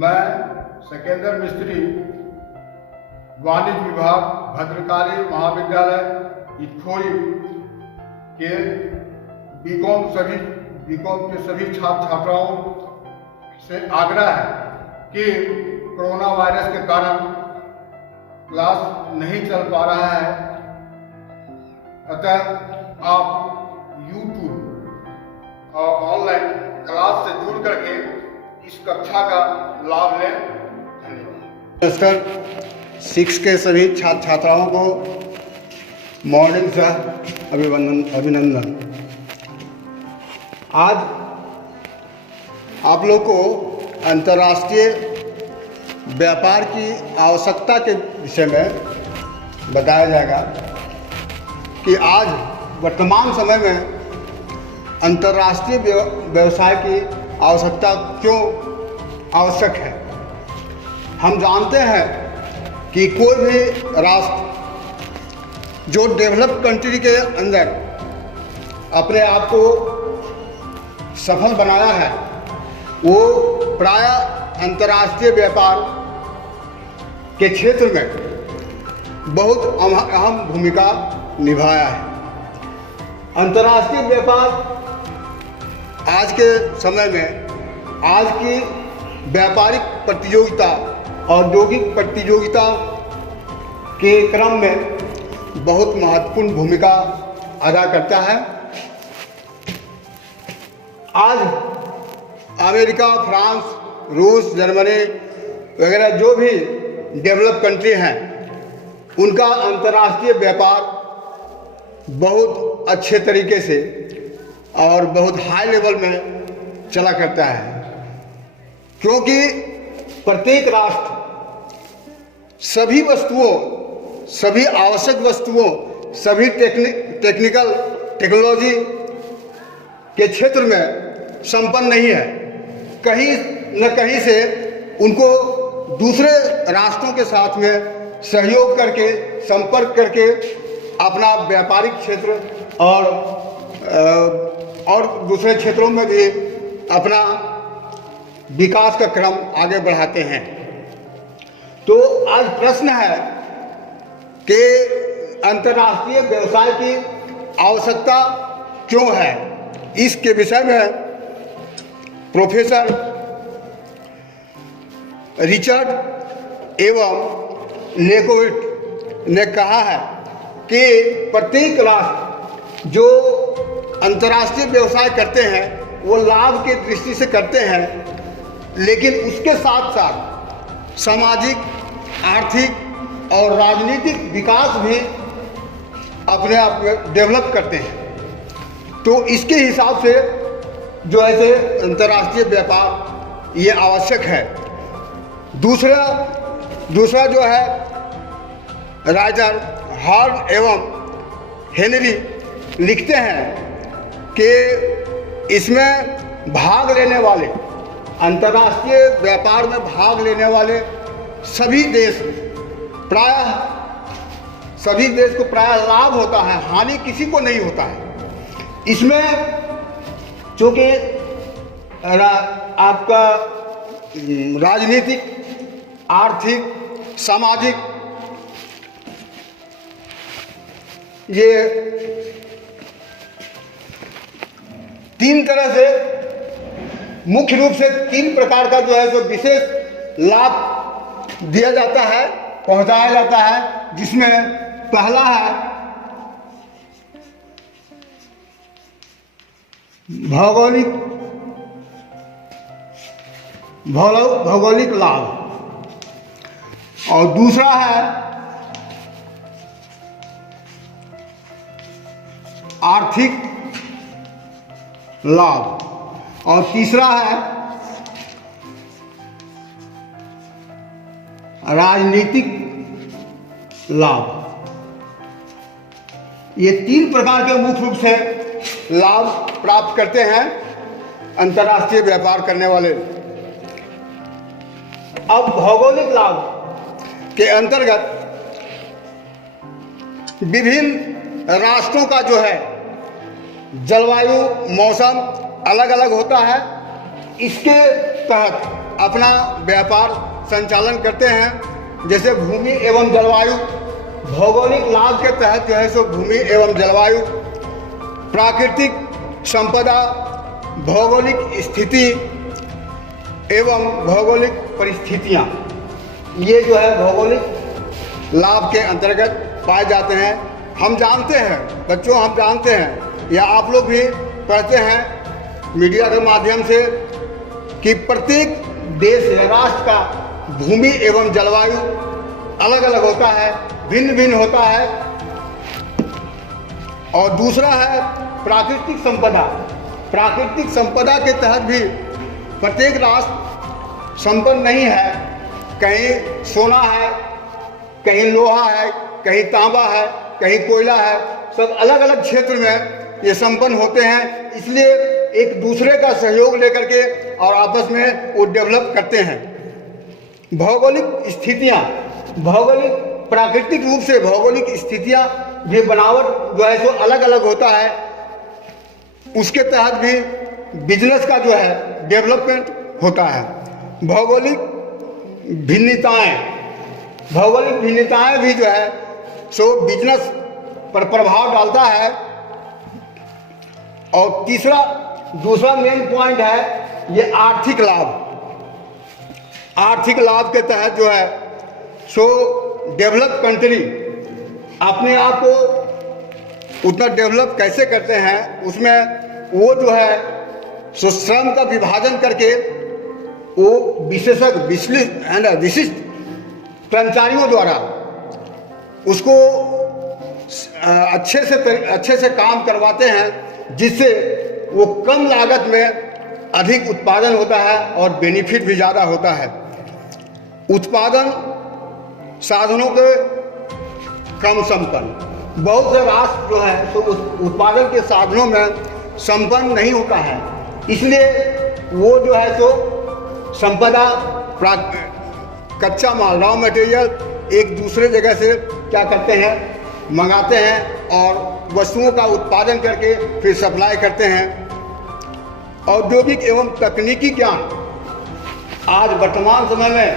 मैं सकेंद्र मिस्त्री, वाणिज्य विभाग, भद्रकाली महाविद्यालय इटखोरी के बीकॉम के सभी छात्र छात्राओं से आग्रह है कि कोरोना वायरस के कारण क्लास नहीं चल पा रहा है, अतः आप यूट्यूब और ऑनलाइन क्लास से जुड़ करके इस कक्षा का लाभ लें। धन्यवाद। नमस्कार। 6 के सभी छात्र छात्राओं को मॉर्निंग से अभिनंदन। आज आप लोग को अंतर्राष्ट्रीय व्यापार की आवश्यकता के विषय में बताया जाएगा कि आज वर्तमान समय में अंतर्राष्ट्रीय व्यवसाय की आवश्यकता क्यों आवश्यक है। हम जानते हैं कि कोई भी राष्ट्र जो डेवलप्ड कंट्री के अंदर अपने आप को सफल बनाया है, वो प्रायः अंतर्राष्ट्रीय व्यापार के क्षेत्र में बहुत अहम भूमिका निभाया है। अंतर्राष्ट्रीय व्यापार आज के समय में, आज की व्यापारिक प्रतियोगिता, औद्योगिक प्रतियोगिता के क्रम में बहुत महत्वपूर्ण भूमिका अदा करता है। आज अमेरिका, फ्रांस, रूस, जर्मनी वगैरह जो भी डेवलप कंट्री हैं, उनका अंतर्राष्ट्रीय व्यापार बहुत अच्छे तरीके से और बहुत हाई लेवल में चला करता है, क्योंकि प्रत्येक राष्ट्र सभी वस्तुओं, सभी आवश्यक वस्तुओं, सभी टेक्निकल टेक्नोलॉजी के क्षेत्र में संपन्न नहीं है। कहीं न कहीं से उनको दूसरे राष्ट्रों के साथ में सहयोग करके, संपर्क करके अपना व्यापारिक क्षेत्र और दूसरे क्षेत्रों में भी अपना विकास का क्रम आगे बढ़ाते हैं। तो आज प्रश्न है कि अंतर्राष्ट्रीय व्यवसाय की आवश्यकता क्यों है। इसके विषय में प्रोफेसर रिचर्ड एवं लेकोविट ने कहा है कि प्रत्येक राष्ट्र जो अंतर्राष्ट्रीय व्यवसाय करते हैं वो लाभ की दृष्टि से करते हैं, लेकिन उसके साथ साथ सामाजिक, आर्थिक और राजनीतिक विकास भी अपने आप में डेवलप करते हैं। तो इसके हिसाब से जो है अंतर्राष्ट्रीय व्यापार ये आवश्यक है। दूसरा जो है, राइटर हॉर्न एवं हेनरी लिखते हैं कि इसमें भाग लेने वाले, अंतर्राष्ट्रीय व्यापार में भाग लेने वाले सभी देश को प्रायः लाभ होता है, हानि किसी को नहीं होता है। इसमें चूँकि आपका राजनीतिक, आर्थिक, सामाजिक ये 3 तरह से, मुख्य रूप से 3 प्रकार का जो है जो विशेष लाभ दिया जाता है, पहुंचाया जाता है, जिसमें पहला है भौगोलिक लाभ, और दूसरा है आर्थिक लाभ, और तीसरा है राजनीतिक लाभ। ये 3 प्रकार के मुख्य रूप से लाभ प्राप्त करते हैं अंतर्राष्ट्रीय व्यापार करने वाले। अब भौगोलिक लाभ के अंतर्गत विभिन्न राष्ट्रों का जो है जलवायु, मौसम अलग अलग होता है। इसके तहत अपना व्यापार संचालन करते हैं। जैसे भूमि एवं जलवायु, भौगोलिक लाभ के तहत जो है सो भूमि एवं जलवायु, प्राकृतिक संपदा, भौगोलिक स्थिति एवं भौगोलिक परिस्थितियाँ, ये जो है भौगोलिक लाभ के अंतर्गत पाए जाते हैं। हम जानते हैं बच्चों, हम जानते हैं या आप लोग भी पढ़ते हैं मीडिया के माध्यम से कि प्रत्येक देश या राष्ट्र का भूमि एवं जलवायु अलग अलग होता है, भिन्न भिन्न होता है। और दूसरा है प्राकृतिक संपदा। प्राकृतिक संपदा के तहत भी प्रत्येक राष्ट्र संपन्न नहीं है। कहीं सोना है, कहीं लोहा है, कहीं तांबा है, कहीं कोयला है, सब अलग अलग क्षेत्र में ये संपन्न होते हैं। इसलिए एक दूसरे का सहयोग लेकर के और आपस में वो डेवलप करते हैं। भौगोलिक स्थितियाँ, भौगोलिक प्राकृतिक रूप से भौगोलिक स्थितियाँ भी बनावट जो है सो अलग अलग होता है। उसके तहत भी बिजनेस का जो है डेवलपमेंट होता है। भौगोलिक भिन्नताएं, भौगोलिक भिन्नताएं भी जो है सो बिजनेस पर प्रभाव डालता है। और दूसरा मेन पॉइंट है ये आर्थिक लाभ। आर्थिक लाभ के तहत जो है सो डेवलप कंट्री अपने आप को उतना डेवलप कैसे करते हैं, उसमें वो जो है सो श्रम का विभाजन करके वो विशेषज्ञ विशिष्ट कर्मचारियों द्वारा उसको अच्छे से काम करवाते हैं, जिससे वो कम लागत में अधिक उत्पादन होता है और बेनिफिट भी ज़्यादा होता है। उत्पादन साधनों के कम संपन्न, बहुत से राष्ट्र जो है तो उत्पादन के साधनों में संपन्न नहीं होता है, इसलिए वो जो है तो संपदा, कच्चा माल, रॉ मटेरियल एक दूसरे जगह से क्या करते हैं, मंगाते हैं और वस्तुओं का उत्पादन करके फिर सप्लाई करते हैं। औद्योगिक एवं तकनीकी ज्ञान, आज वर्तमान समय में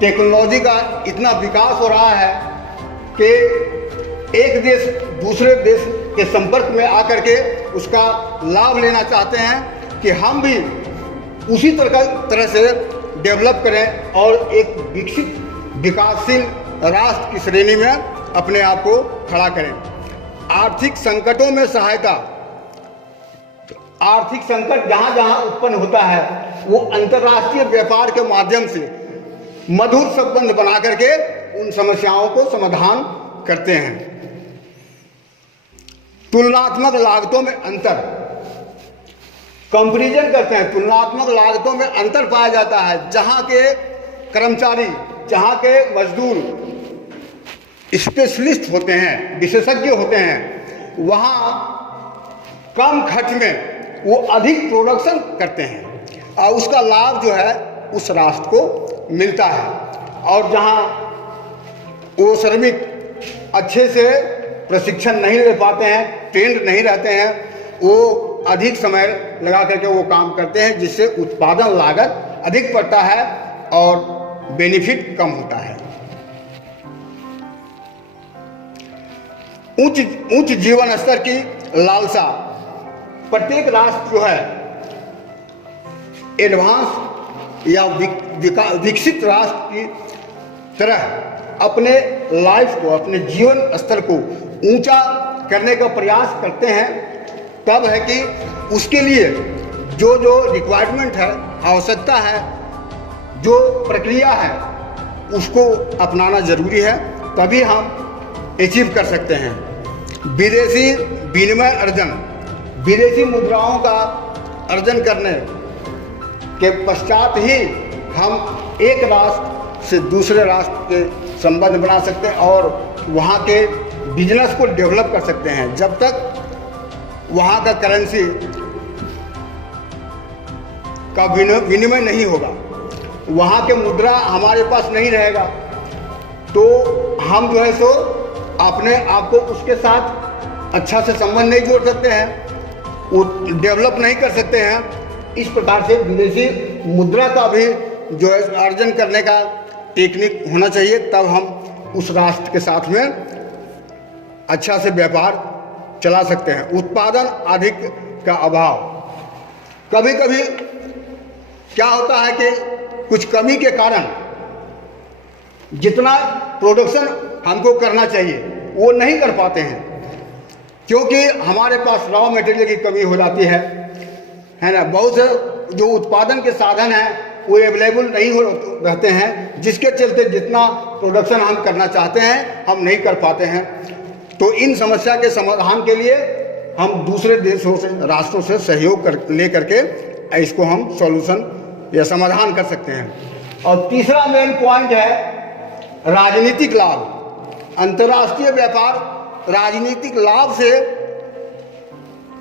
टेक्नोलॉजी का इतना विकास हो रहा है कि एक देश दूसरे देश के संपर्क में आकर के उसका लाभ लेना चाहते हैं कि हम भी उसी तरह से डेवलप करें और एक विकसित विकासशील राष्ट्र की श्रेणी में अपने आप को खड़ा करें। आर्थिक संकटों में सहायता, आर्थिक संकट जहाँ जहाँ उत्पन्न होता है वो अंतर्राष्ट्रीय व्यापार के माध्यम से मधुर संबंध बना करके उन समस्याओं को समाधान करते हैं। तुलनात्मक लागतों में अंतर, कंपैरिजन करते हैं, तुलनात्मक लागतों में अंतर पाया जाता है। जहाँ के कर्मचारी, जहाँ के मजदूर स्पेशलिस्ट होते हैं, विशेषज्ञ होते हैं, वहाँ कम खर्च में वो अधिक प्रोडक्शन करते हैं और उसका लाभ जो है उस राष्ट्र को मिलता है। और जहाँ वो श्रमिक अच्छे से प्रशिक्षण नहीं ले पाते हैं, ट्रेंड नहीं रहते हैं, वो अधिक समय लगा करके वो काम करते हैं, जिससे उत्पादन लागत अधिक पड़ता है और बेनिफिट कम होता है। उच्च जीवन स्तर की लालसा, प्रत्येक राष्ट्र जो है एडवांस या विकसित राष्ट्र की तरह अपने लाइफ को, अपने जीवन स्तर को ऊंचा करने का प्रयास करते हैं। तब है कि उसके लिए जो जो रिक्वायरमेंट है, आवश्यकता है, जो प्रक्रिया है, उसको अपनाना जरूरी है, तभी हम अचीव कर सकते हैं। विदेशी विनिमय अर्जन, विदेशी मुद्राओं का अर्जन करने के पश्चात ही हम एक राष्ट्र से दूसरे राष्ट्र के संबंध बना सकते हैं और वहाँ के बिजनेस को डेवलप कर सकते हैं। जब तक वहाँ का करेंसी का विनिमय नहीं होगा, वहाँ के मुद्रा हमारे पास नहीं रहेगा, तो हम जो है सो अपने आप को उसके साथ अच्छा से संबंध नहीं जोड़ सकते हैं, वो डेवलप नहीं कर सकते हैं। इस प्रकार से विदेशी मुद्रा का भी जो है अर्जन करने का टेक्निक होना चाहिए, तब हम उस राष्ट्र के साथ में अच्छा से व्यापार चला सकते हैं। उत्पादन अधिक का अभाव, कभी कभी क्या होता है कि कुछ कमी के कारण जितना प्रोडक्शन हमको करना चाहिए वो नहीं कर पाते हैं, क्योंकि हमारे पास रॉ मटेरियल की कमी हो जाती है ना। बहुत से जो उत्पादन के साधन हैं वो अवेलेबल नहीं हो रहते हैं, जिसके चलते जितना प्रोडक्शन हम करना चाहते हैं हम नहीं कर पाते हैं। तो इन समस्या के समाधान के लिए हम दूसरे देशों से, राष्ट्रों से सहयोग ले करके इसको हम सॉल्यूशन या समाधान कर सकते हैं। और तीसरा मेन पॉइंट है राजनीतिक लाभ। अंतर्राष्ट्रीय व्यापार राजनीतिक लाभ से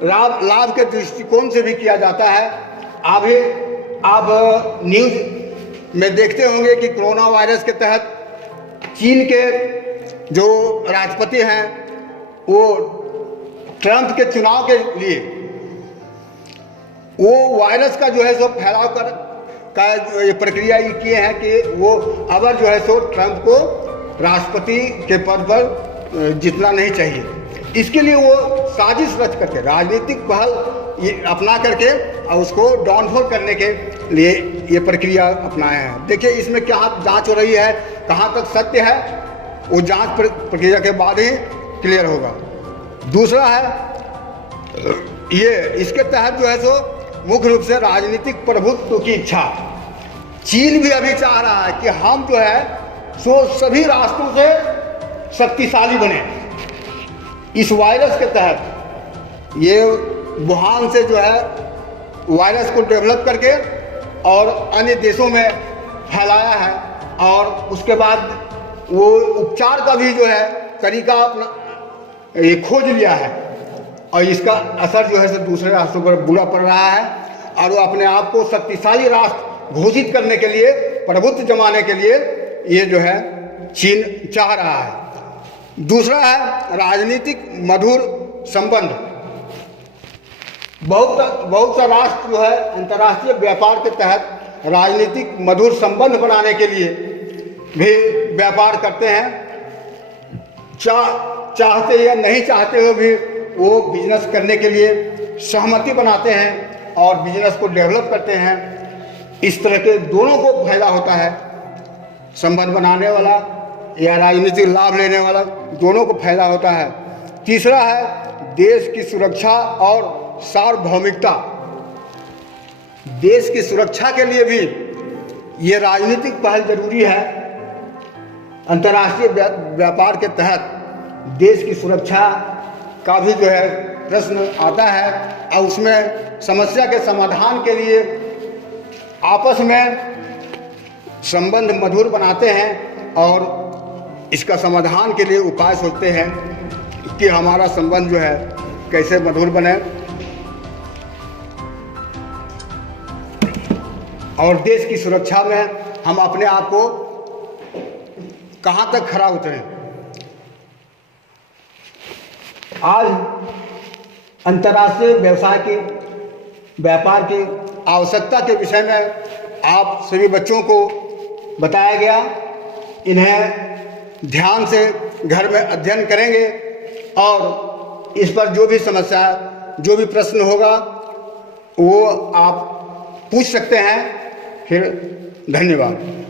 लाभ के दृष्टिकोण से भी किया जाता है। अभी आप न्यूज़ में देखते होंगे कि कोरोना वायरस के तहत चीन के जो राष्ट्रपति हैं वो ट्रंप के चुनाव के लिए वो वायरस का जो है सो फैलाव का ये प्रक्रिया ये किए हैं कि वो अगर जो है सो ट्रंप को राष्ट्रपति के पद पर जितना नहीं चाहिए, इसके लिए वो साजिश रच करके राजनीतिक पहल ये अपना करके और उसको डाउनफॉल करने के लिए ये प्रक्रिया अपनाए हैं। देखिए इसमें क्या जांच हो रही है, कहाँ तक सत्य है, वो जांच प्रक्रिया के बाद ही क्लियर होगा। दूसरा है ये इसके तहत जो है सो मुख्य रूप से राजनीतिक प्रभुत्व की इच्छा। चीन भी अभी चाह रहा है कि हम जो है सो सभी राष्ट्रों से शक्तिशाली बने। इस वायरस के तहत ये वुहान से जो है वायरस को डेवलप करके और अन्य देशों में फैलाया है, और उसके बाद वो उपचार का भी जो है तरीका अपना ये खोज लिया है, और इसका असर जो है सो दूसरे राष्ट्रों पर बुरा पड़ रहा है, और वो अपने आप को शक्तिशाली राष्ट्र घोषित करने के लिए, प्रभुत्व जमाने के लिए ये जो है चीन चाह रहा है। दूसरा है राजनीतिक मधुर संबंध। बहुत सा राष्ट्र जो है अंतर्राष्ट्रीय व्यापार के तहत राजनीतिक मधुर संबंध बनाने के लिए भी व्यापार करते हैं। चाहते या नहीं चाहते हुए भी वो बिजनेस करने के लिए सहमति बनाते हैं और बिजनेस को डेवलप करते हैं। इस तरह के दोनों को फायदा होता है, संबंध बनाने वाला या राजनीतिक लाभ लेने वाला, दोनों को फायदा होता है। तीसरा है देश की सुरक्षा और सार्वभौमिकता। देश की सुरक्षा के लिए भी ये राजनीतिक पहल जरूरी है। अंतर्राष्ट्रीय व्यापार के तहत देश की सुरक्षा का भी जो है प्रश्न आता है, और उसमें समस्या के समाधान के लिए आपस में संबंध मधुर बनाते हैं और इसका समाधान के लिए उपाय सोचते हैं कि हमारा संबंध जो है कैसे मधुर बने और देश की सुरक्षा में हम अपने आप को कहाँ तक खरा उतरें। आज अंतर्राष्ट्रीय व्यवसाय के व्यापार की आवश्यकता के विषय में आप सभी बच्चों को बताया गया। इन्हें ध्यान से घर में अध्ययन करेंगे और इस पर जो भी समस्या, जो भी प्रश्न होगा वो आप पूछ सकते हैं। फिर धन्यवाद।